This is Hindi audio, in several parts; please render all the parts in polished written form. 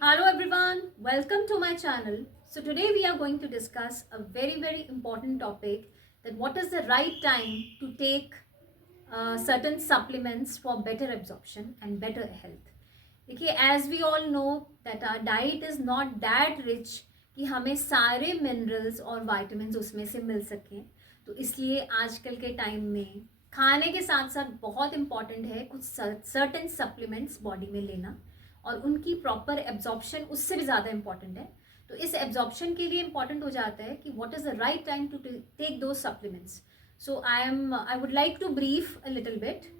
Hello everyone, welcome to my channel. So today we are going to discuss a very important topic, that what is the right time to take certain supplements for better absorption and better health. देखिए, as we all know that our diet is not that rich कि हमें सारे मिनरल्स और विटामिन्स उसमें से मिल सकें, तो इसलिए आजकल के टाइम में खाने के साथ साथ बहुत इम्पॉर्टेंट है कुछ सर्टेन सप्लीमेंट्स बॉडी में लेना, और उनकी प्रॉपर एब्जॉर्प्शन उससे भी ज़्यादा इम्पॉर्टेंट है. तो इस एब्जॉर्प्शन के लिए इम्पॉर्टेंट हो जाता है कि what is the right time to take दो supplements. So I would like to brief a little bit.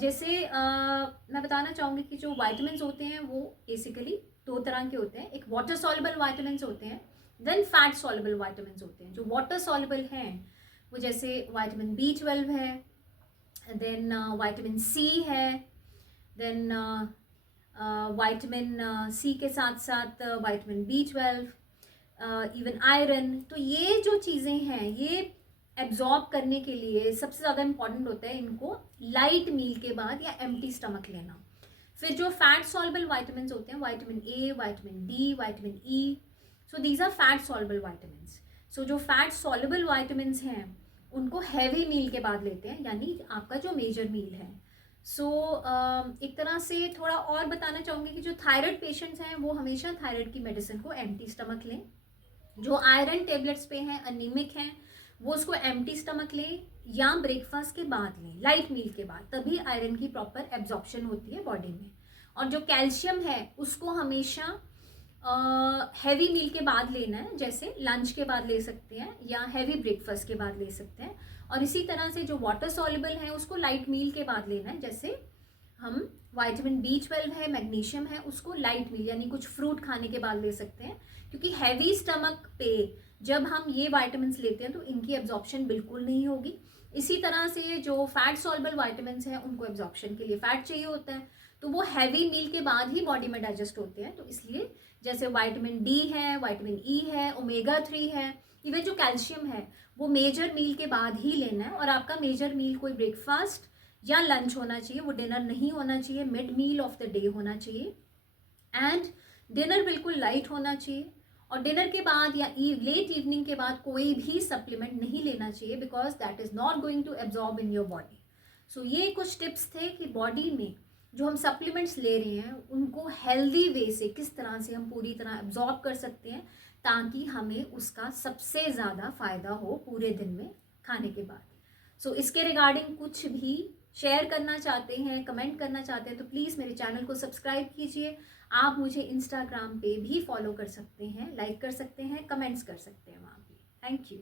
जैसे मैं बताना चाहूँगी कि जो वाइटामिन्स होते हैं वो बेसिकली दो तरह के होते हैं. एक वाटर सॉल्युबल वाइटामिन्स होते हैं, देन फैट सॉल्युबल वाइटामिन्स होते हैं. जो वाटर सॉल्युबल हैं वो जैसे वाइटामिन B12 है, देन वाइटामिन C है, देन वाइटामिन C के साथ साथ वाइटामिन B12, इवन आयरन. तो ये जो चीज़ें हैं ये एब्जॉर्ब करने के लिए सबसे ज़्यादा इम्पॉर्टेंट होता है इनको लाइट मील के बाद या एम्प्टी स्टमक लेना. फिर जो फैट सॉल्युबल वाइटामिन्स होते हैं, vitamin A, vitamin D, vitamin E, so these are fat soluble vitamins. So जो फैट सॉल्युबल वाइटामिन्स हैं उनको हैवी मील के बाद लेते हैं, यानी आपका जो मेजर मील है. सो एक तरह से थोड़ा और बताना चाहूँगी कि जो थायराइड पेशेंट्स हैं वो हमेशा थायराइड की मेडिसिन को एम्प्टी स्टमक लें. जो आयरन टेबलेट्स पे हैं, अनीमिक हैं, वो उसको एम्प्टी स्टमक लें या ब्रेकफास्ट के बाद लें, लाइट मील के बाद, तभी आयरन की प्रॉपर एब्जॉर्प्शन होती है बॉडी में. और जो कैल्शियम है उसको हमेशा हैवी मील के बाद लेना है, जैसे लंच के बाद ले सकते हैं या हैवी ब्रेकफास्ट के बाद ले सकते हैं. और इसी तरह से जो वाटर सॉल्युबल है उसको लाइट मील के बाद लेना है, जैसे हम वाइटामिन B12 है, मैग्नीशियम है, उसको लाइट मील यानी कुछ फ्रूट खाने के बाद ले सकते हैं. क्योंकि हैवी स्टमक पे जब हम ये वाइटामिन्स लेते हैं तो इनकी एब्जॉर्प्शन बिल्कुल नहीं होगी. इसी तरह से जो फैट सॉल्युबल वाइटामिन्स हैं उनको एब्जॉर्प्शन के लिए फैट चाहिए होता है, तो वो हैवी मील के बाद ही बॉडी में डाइजेस्ट होते हैं. तो इसलिए जैसे वाइटामिन D है, वाइटामिन E है, ओमेगा 3 है, इवन जो कैल्शियम है वो मेजर मील के बाद ही लेना है. और आपका मेजर मील कोई ब्रेकफास्ट या लंच होना चाहिए, वो डिनर नहीं होना चाहिए, mid meal of the day होना चाहिए. एंड डिनर बिल्कुल लाइट होना चाहिए. और डिनर के बाद या लेट इवनिंग के बाद कोई भी सप्लीमेंट नहीं लेना चाहिए, because that is not going to absorb in your body. So ये कुछ टिप्स थे कि बॉडी में जो हम सप्लीमेंट्स ले रहे हैं उनको हेल्दी वे से किस तरह से हम पूरी तरह एब्जॉर्ब कर सकते हैं, ताकि हमें उसका सबसे ज़्यादा फ़ायदा हो पूरे दिन में खाने के बाद. सो इसके रिगार्डिंग कुछ भी शेयर करना चाहते हैं, कमेंट करना चाहते हैं, तो प्लीज़ मेरे चैनल को सब्सक्राइब कीजिए. आप मुझे इंस्टाग्राम पे भी फॉलो कर सकते हैं, लाइक कर सकते हैं, कमेंट्स कर सकते हैं वहाँ भी. Thank you.